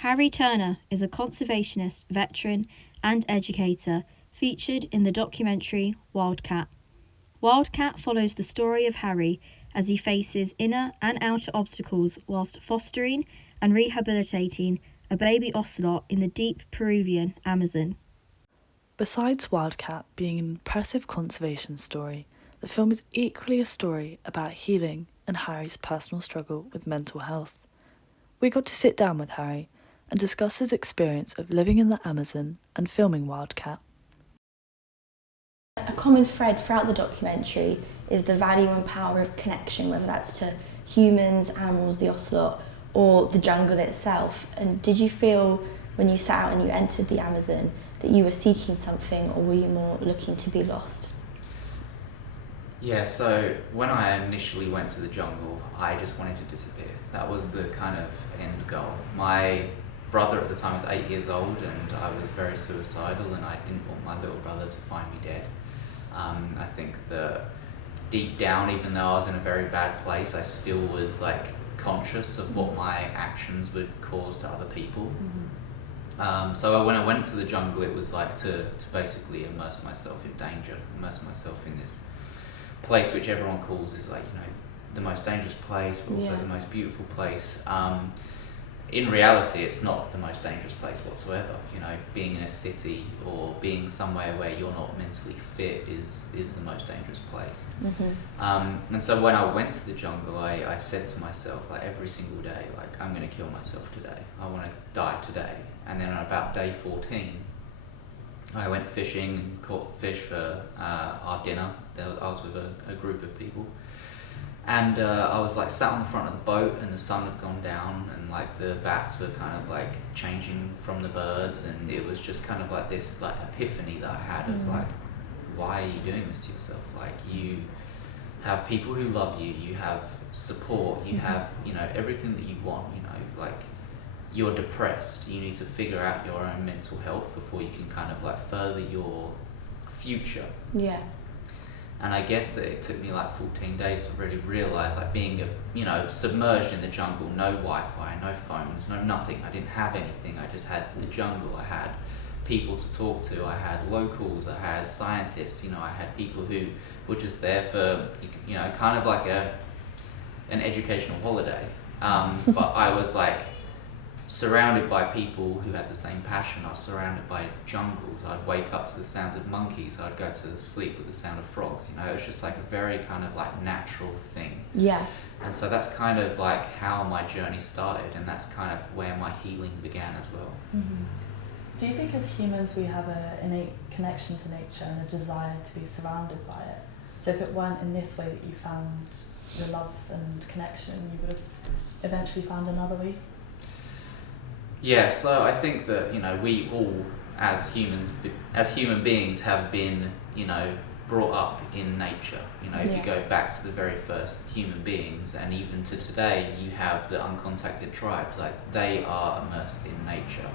Harry Turner is a conservationist, veteran, and educator featured in the documentary Wildcat. Wildcat follows the story of Harry as he faces inner and outer obstacles whilst fostering and rehabilitating a baby ocelot in the deep Peruvian Amazon. Besides Wildcat being an impressive conservation story, the film is equally a story about healing and Harry's personal struggle with mental health. We got to sit down with Harry and discuss his experience of living in the Amazon and filming Wildcat. A common thread throughout the documentary is the value and power of connection, whether that's to humans, animals, the ocelot, or the jungle itself. And did you feel when you sat out and you entered the Amazon that you were seeking something, or were you more looking to be lost? Yeah, so when I initially went to the jungle, I just wanted to disappear. That was the kind of end goal. My brother at the time was 8 years old, and I was very suicidal, and I didn't want my little brother to find me dead. I think that deep down, even though I was in a very bad place, I still was like conscious of what my actions would cause to other people. So when I went to the jungle, it was like to basically immerse myself in danger, immerse myself in this place which everyone calls is like, you know, the most dangerous place, but also the most beautiful place. In reality, it's not the most dangerous place whatsoever. You know, being in a city or being somewhere where you're not mentally fit is the most dangerous place. And so when I went to the jungle, I said to myself, like every single day, like I'm going to kill myself today. I want to die today. And then on about day 14, I went fishing and caught fish for our dinner. I was with a group of people. And I was like sat on the front of the boat, and the sun had gone down, and like the bats were kind of like changing from the birds, and it was just kind of like this like epiphany that I had of like, why are you doing this to yourself? Like you have people who love you, you have support, you have, you know, everything that you want, you know, like you're depressed, you need to figure out your own mental health before you can kind of like further your future. Yeah. And I guess that it took me like 14 days to really realize, like being, you know, submerged in the jungle, no Wi-Fi, no phones, no nothing. I didn't have anything. I just had the jungle. I had people to talk to. I had locals. I had scientists. You know, I had people who were just there for, you know, kind of like an educational holiday. But I was like surrounded by people who had the same passion. I was surrounded by jungles. I'd wake up to the sounds of monkeys. I'd go to sleep with the sound of frogs. You know, it was just like a very kind of like natural thing. Yeah. And so that's kind of like how my journey started, and that's kind of where my healing began as well. Do you think as humans we have an innate connection to nature and a desire to be surrounded by it? So if it weren't in this way that you found your love and connection, you would have eventually found another way? Yeah, so I think that, you know, we all as human beings have been, you know, brought up in nature. You know, if you go back to the very first human beings, and even to today, you have the uncontacted tribes, like they are immersed in nature.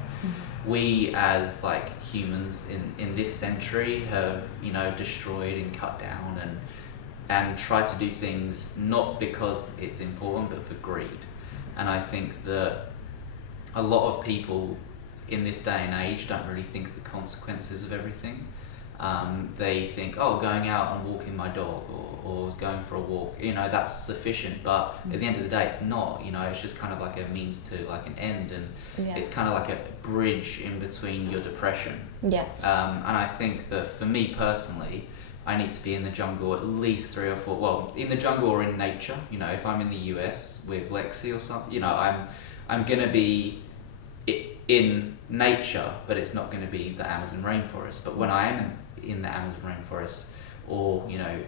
We as like humans in this century have, you know, destroyed and cut down and tried to do things not because it's important, but for greed. And I think that a lot of people in this day and age don't really think of the consequences of everything. They think, oh, going out and walking my dog or going for a walk, you know, that's sufficient. But at the end of the day, it's not, you know, it's just kind of like a means to like an end. And it's kind of like a bridge in between your depression. Yeah. And I think that for me personally, I need to be in the jungle at least 3 or 4, well, in the jungle or in nature. You know, if I'm in the US with Lexi or something, you know, I'm going to be in nature, but it's not going to be the Amazon rainforest. But when I am in the Amazon rainforest, or, you know,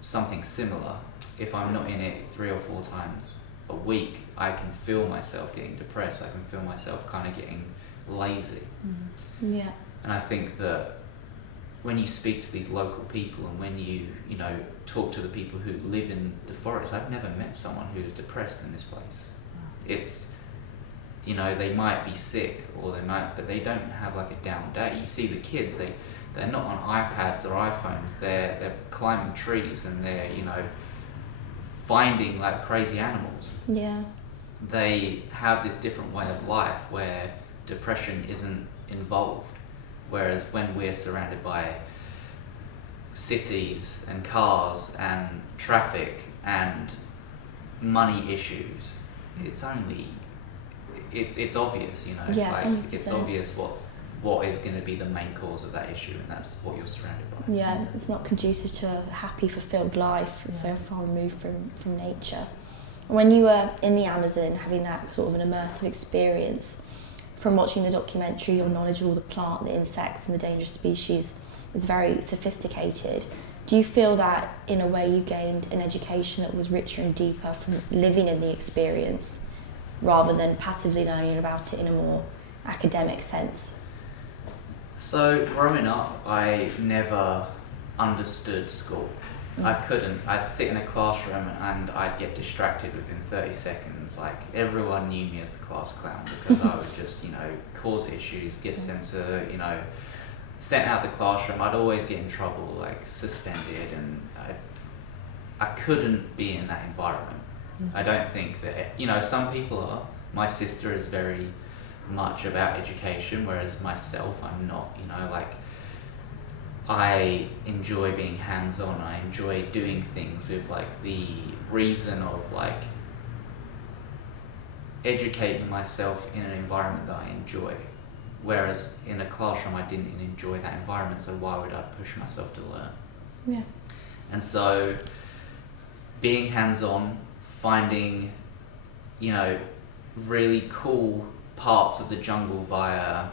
something similar, if I'm not in it 3 or 4 times a week, I can feel myself getting depressed. I can feel myself kind of getting lazy. Yeah. And I think that when you speak to these local people, and when you know, talk to the people who live in the forest, I've never met someone who's depressed in this place. It's, you know, they might be sick, or but they don't have like a down day. You see the kids, they're not on iPads or iPhones. They're climbing trees, and they're, you know, finding like crazy animals. Yeah. they have this different way of life where depression isn't involved. Whereas when we're surrounded by cities and cars and traffic and money issues, it's obvious, you know, Yeah, like 100%. it's obvious what is going to be the main cause of that issue, and that's what you're surrounded by. Yeah, it's not conducive to a happy, fulfilled life. It's so far removed from nature. When you were in the Amazon, having that sort of an immersive experience, from watching the documentary, your knowledge of all the plant, the insects and the dangerous species is very sophisticated. Do you feel that in a way you gained an education that was richer and deeper from living in the experience rather than passively learning about it in a more academic sense? So growing up, I never understood school. I couldn't. I'd sit in a classroom and I'd get distracted within 30 seconds. Like, everyone knew me as the class clown because I would just, you know, cause issues, get sent to, you know, sent out the classroom. I'd always get in trouble, like suspended, and I couldn't be in that environment. I don't think that, you know, some people are. My sister is very much about education, whereas myself, I'm not, you know, like, I enjoy being hands-on. I enjoy doing things with like the reason of like educating myself in an environment that I enjoy. Whereas in a classroom, I didn't enjoy that environment, so why would I push myself to learn? Yeah. And so being hands-on, finding, you know, really cool parts of the jungle via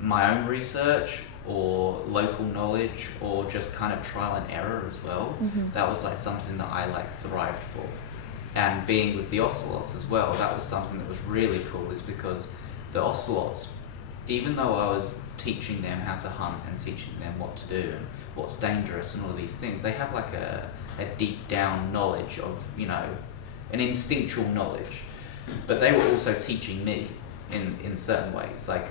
my own research or local knowledge or just kind of trial and error as well. That was like something that I like thrived for. And being with the ocelots as well, that was something that was really cool, is because the ocelots, even though I was teaching them how to hunt and teaching them what to do and what's dangerous and all these things, they have like a deep down knowledge of, you know, an instinctual knowledge. But they were also teaching me in certain ways. Like,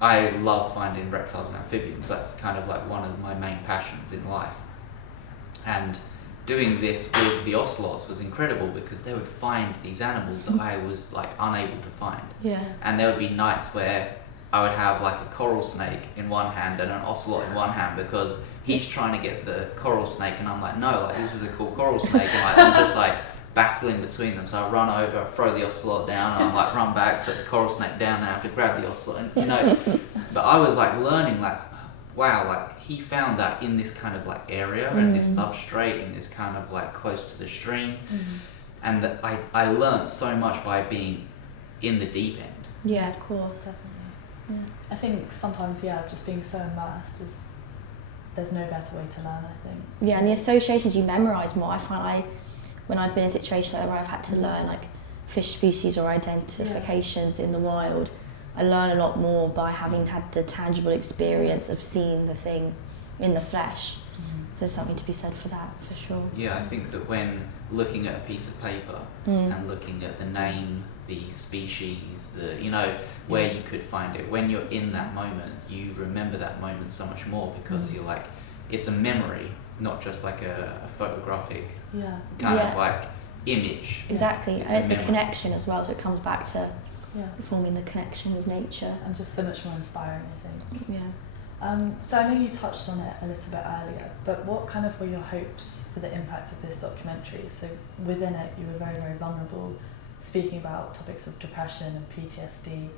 I love finding reptiles and amphibians. That's kind of like one of my main passions in life. And doing this with the ocelots was incredible because they would find these animals that I was like unable to find. Yeah. And there would be nights where I would have like a coral snake in one hand and an ocelot in one hand because he's trying to get the coral snake and I'm like, no, like this is a cool coral snake, and like I'm just like battling between them. So I run over, throw the ocelot down, and I'm like run back, put the coral snake down, and I have to grab the ocelot, and you know. But I was like learning, like, wow, like he found that in this kind of like area and this substrate in this kind of like close to the stream, and that I learned so much by being in the deep end. Yeah, of course. Definitely. Yeah. I think sometimes, just being so immersed is, there's no better way to learn, I think. Yeah, and the associations you memorise more. I find when I've been in situations like where I've had to learn like fish species or identifications in the wild, I learn a lot more by having had the tangible experience of seeing the thing in the flesh. There's something to be said for that, for sure. Yeah, I think that when looking at a piece of paper and looking at the name, the species, the, you know, where you could find it, when you're in that moment, you remember that moment so much more because you're like, it's a memory, not just like a photographic kind of like image. Exactly, It's and it's a memory. connection as well, so it comes back to forming the connection with nature. And just so much more inspiring, I think. Yeah. So I know you touched on it a little bit earlier, but what kind of were your hopes for the impact of this documentary? So within it, you were very, very vulnerable, speaking about topics of depression and PTSD.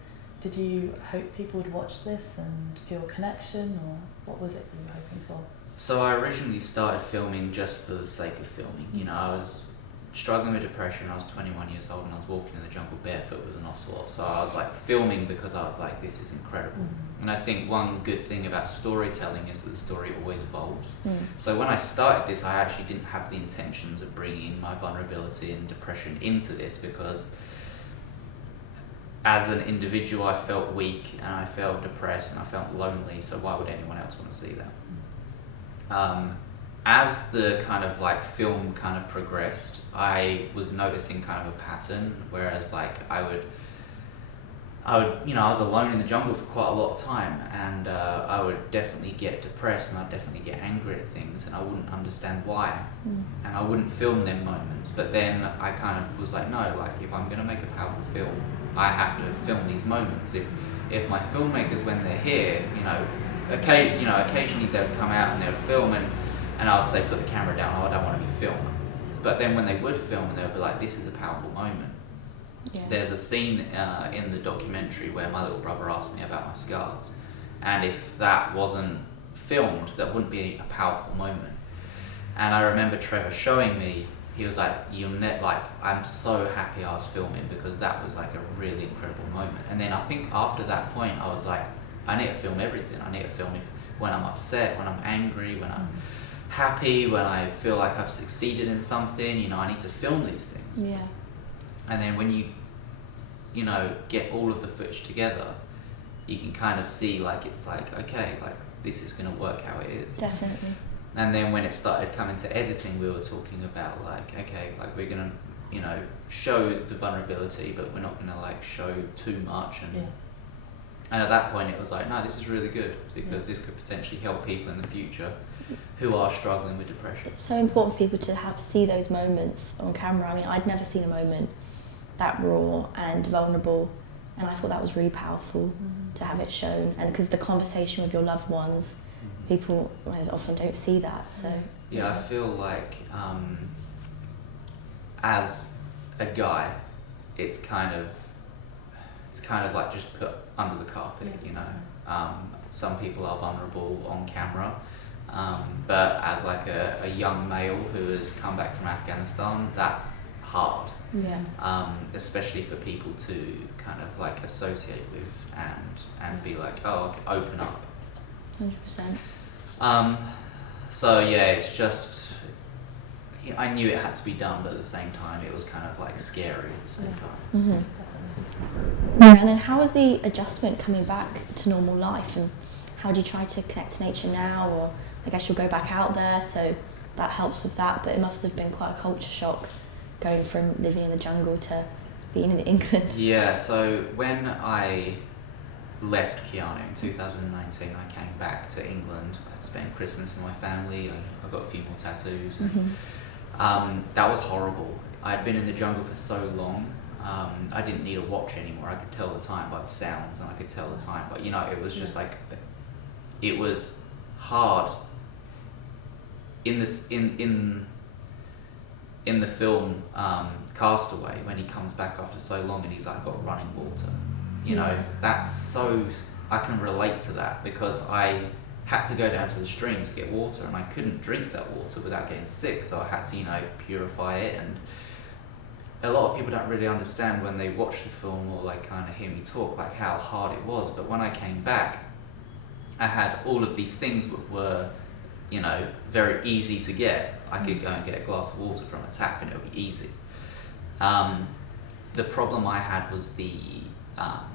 Did you hope people would watch this and feel connection, or what was it you were hoping for? So I originally started filming just for the sake of filming. You know, I was struggling with depression. I was 21 years old and I was walking in the jungle barefoot with an ocelot. So I was like filming because I was like, this is incredible. And I think one good thing about storytelling is that the story always evolves. So when I started this, I actually didn't have the intentions of bringing my vulnerability and depression into this because as an individual, I felt weak and I felt depressed and I felt lonely. So why would anyone else want to see that? As the kind of like film kind of progressed, I was noticing kind of a pattern, whereas like I was alone in the jungle for quite a lot of time, and I would definitely get depressed, and I'd definitely get angry at things, and I wouldn't understand why, and I wouldn't film them moments. But then I kind of was like, no, like if I'm going to make a powerful film, I have to film these moments. If my filmmakers, when they're here, occasionally they would come out and they would film, and I would say, put the camera down, I don't want to be filmed. But then when they would film, they would be like, this is a powerful moment. Yeah. There's a scene in the documentary where my little brother asked me about my scars, and if that wasn't filmed, that wouldn't be a powerful moment. And I remember Trevor showing me, he was like, I'm so happy I was filming, because that was like a really incredible moment. And then I think after that point, I was like, I need to film everything. I need to film when I'm upset, when I'm angry, when I'm happy, when I feel like I've succeeded in something, I need to film these things. Yeah. And then when you get all of the footage together, you can kind of see, like, it's like, okay, like, this is going to work how it is. Definitely. And then when it started coming to editing, we were talking about, like, okay, like, we're going to, show the vulnerability, but we're not going to, like, show too much. And at that point, it was like, no, this is really good, because this could potentially help people in the future who are struggling with depression. It's so important for people to see those moments on camera. I mean, I'd never seen a moment that raw and vulnerable, and I thought that was really powerful to have it shown. And because the conversation with your loved ones, people often don't see that. So I feel like as a guy, it's kind of like just put under the carpet. Some people are vulnerable on camera, but as like a young male who has come back from Afghanistan, that's hard. Especially for people to kind of like associate with and be like, oh, okay, open up. 100%. So it's just, I knew it had to be done, but at the same time it was kind of like scary at the same time. And then how was the adjustment coming back to normal life, and how do you try to connect to nature now? Or I guess you'll go back out there, so that helps with that, but it must have been quite a culture shock going from living in the jungle to being in England. Yeah, so when I left Keanu in 2019, I came back to England. I spent Christmas with my family. I got a few more tattoos. That was horrible. I'd been in the jungle for so long. I didn't need a watch anymore. I could tell the time by the sounds, and I could tell the time. But it was just like, it was hard. In the film Castaway, when he comes back after so long and he's like, I've got running water, that's so, I can relate to that, because I had to go down to the stream to get water, and I couldn't drink that water without getting sick, so I had to purify it. And a lot of people don't really understand when they watch the film or like kind of hear me talk, like how hard it was. But when I came back, I had all of these things that were very easy to get. I could go and get a glass of water from a tap and it would be easy. The problem I had was the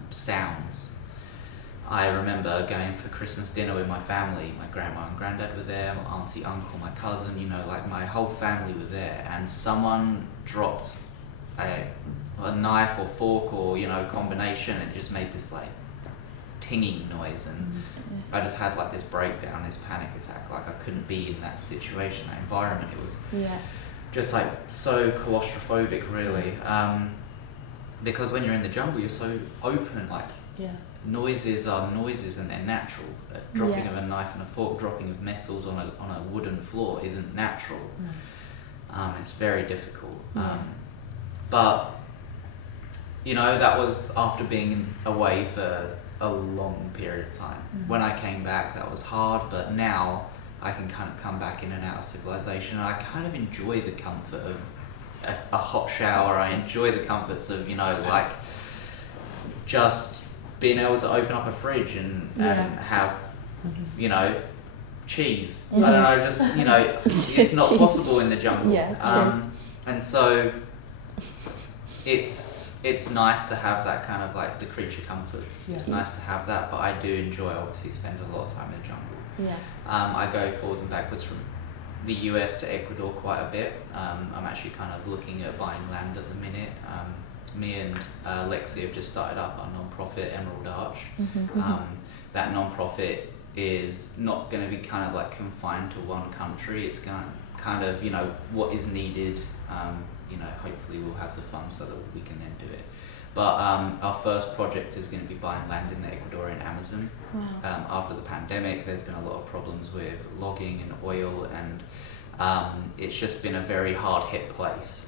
sounds. I remember going for Christmas dinner with my family. My grandma and granddad were there, my auntie, uncle, my cousin, like my whole family were there, and someone dropped a knife or fork or combination, and it just made this like tinging noise, and I just had like this breakdown, this panic attack. Like I couldn't be in that situation, that environment. It was just like so claustrophobic, really. Because when you're in the jungle, you're so open. Like noises are noises, and they're natural. Dropping of a knife and a fork, dropping of metals on a wooden floor isn't natural. It's very difficult. But that was after being away for a long period of time. When I came back, that was hard, but now I can kind of come back in and out of civilization, and I kind of enjoy the comfort of a hot shower. I enjoy the comforts of like just being able to open up a fridge and have cheese. I don't know, just it's not possible in the jungle. And so it's nice to have that kind of like the creature comforts. It's nice to have that, but I do enjoy obviously spend a lot of time in the jungle. I go forwards and backwards from the US to Ecuador quite a bit. I'm actually kind of looking at buying land at the minute. me and Lexi have just started up our non-profit Emerald Arch. That non-profit is not going to be kind of like confined to one country. It's going to kind of, you know, what is needed, you know, hopefully we'll have the funds so that we can then do it. But our first project is going to be buying land in the Ecuadorian Amazon. Wow. After the pandemic, there's been a lot of problems with logging and oil, and it's just been a very hard hit place.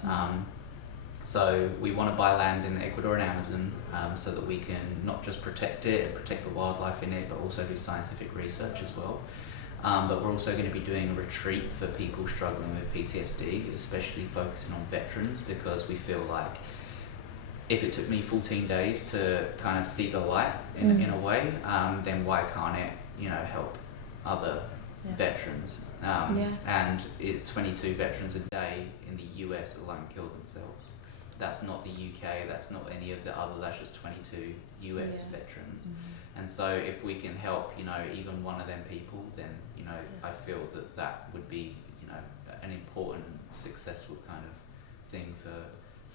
So we want to buy land in the Ecuadorian Amazon so that we can not just protect it and protect the wildlife in it, but also do scientific research as well. But we're also going to be doing a retreat for people struggling with PTSD, especially focusing on veterans, because we feel like if it took me 14 days to kind of see the light in a way, then why can't it, you know, help other veterans? And 22 veterans a day in the US alone kill themselves. That's not the UK, that's not any of the other, that's just 22 US veterans. And so if we can help, you know, even one of them people, then, you know, I feel that that would be, you know, an important, successful kind of thing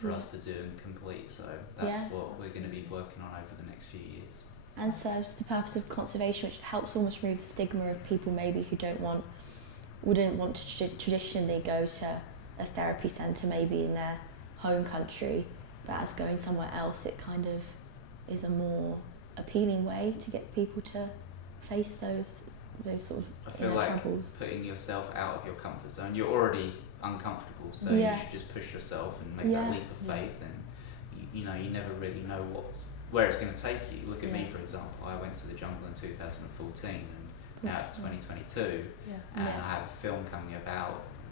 for us to do and complete. So that's what we're going to be working on over the next few years. And serves the purpose of conservation, which helps almost remove the stigma of people maybe who wouldn't want to traditionally go to a therapy centre maybe in their home country, but as going somewhere else, it kind of is a more appealing way to get people to face those sort of I feel like troubles. Putting yourself out of your comfort zone. You're already uncomfortable, so you should just push yourself and make that leap of faith. And you know, you never really know where it's going to take you. Look at me, for example. I went to the jungle in 2014, and now it's 2022, and I have a film coming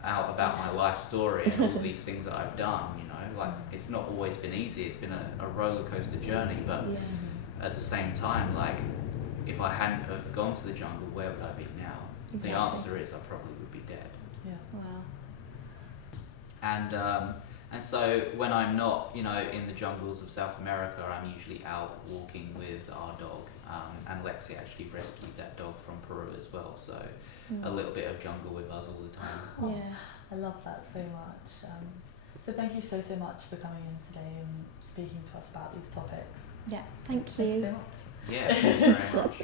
out about my life story and all these things that I've done. You know, like it's not always been easy. It's been a roller coaster journey, but at the same time, like if I hadn't have gone to the jungle, where would I be now? The answer is I probably would be dead. And so when I'm not, you know, in the jungles of South America, I'm usually out walking with our dog. And Lexi actually rescued that dog from Peru as well. So a little bit of jungle with us all the time. I love that so much. So thank you so much for coming in today and speaking to us about these topics. Thank you. Thank you so much. Yeah, thank you very much.